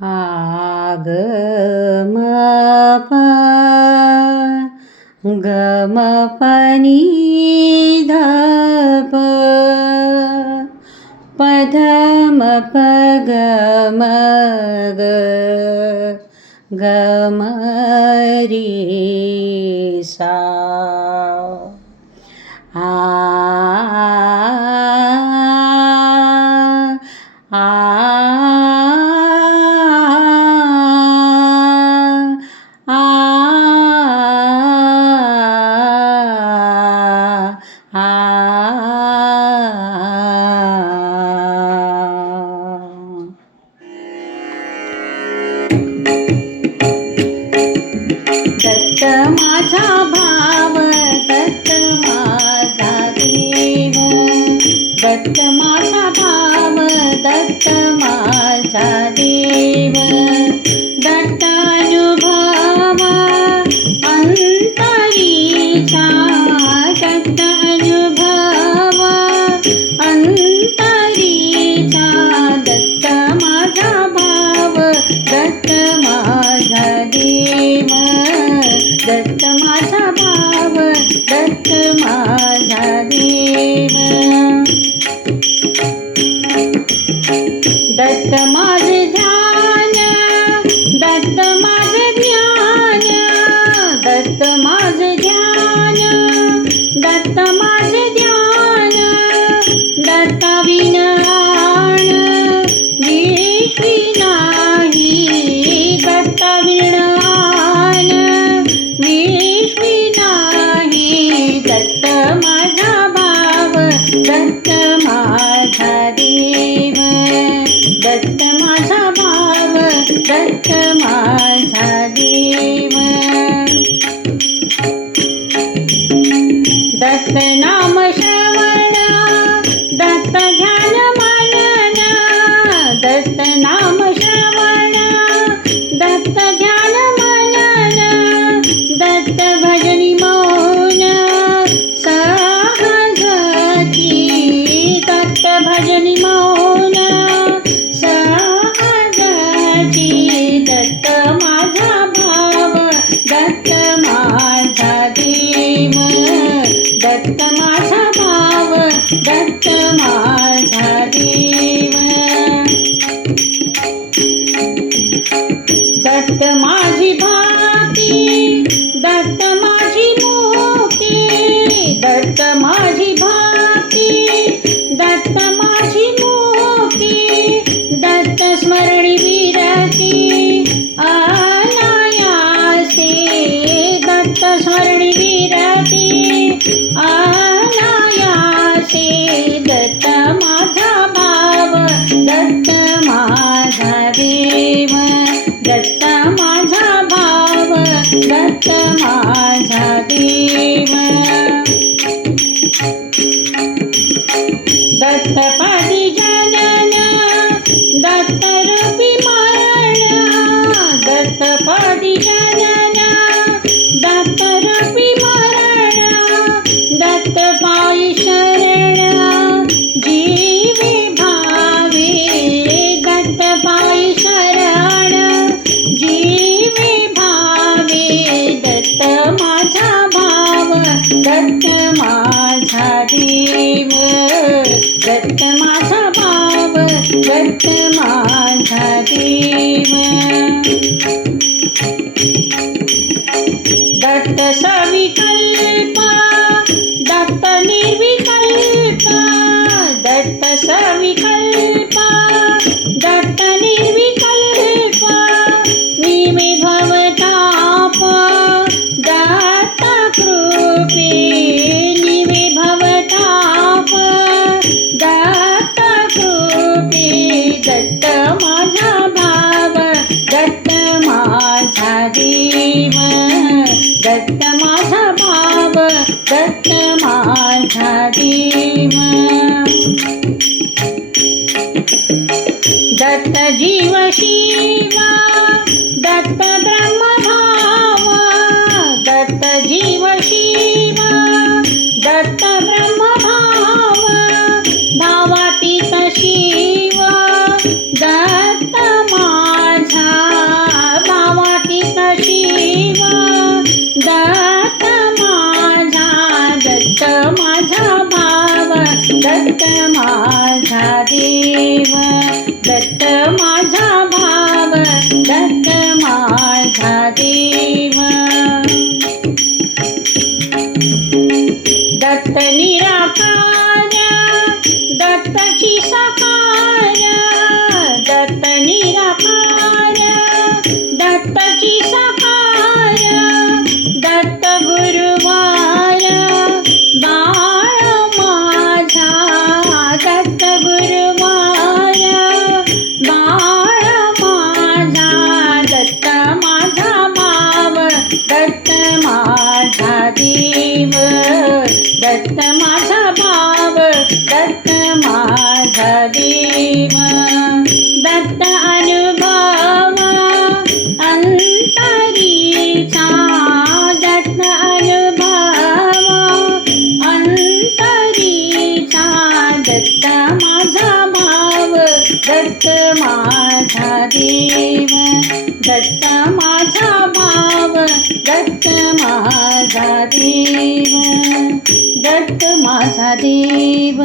ആഗമ ഗമ പനീധ പധമ പഗമ ഗമരീ സാ ആ तत्त माझा भाव तत्त माझा देव. Datta Thank you. दत्त माझा देव. दत्त माझी भाती दत्त माझी मोती दत्त दत्तपादी जनना दत्तरूपी मारणा दत्तपादी जनना दत्तरूपी मारणा दत्तपायी शरणा जीवे भावे दत्तपायी शरण जीवे भावे दत्त माझा भाव दत्त मा ती Ciao! माझा दत्त अनुभव अंतरीचा दत्त अनुभव अंतरीचा दत्त माझा भाव दत्त माझा देव दत्त माझा भाव दत्त माझा देव दत्त माझा देव।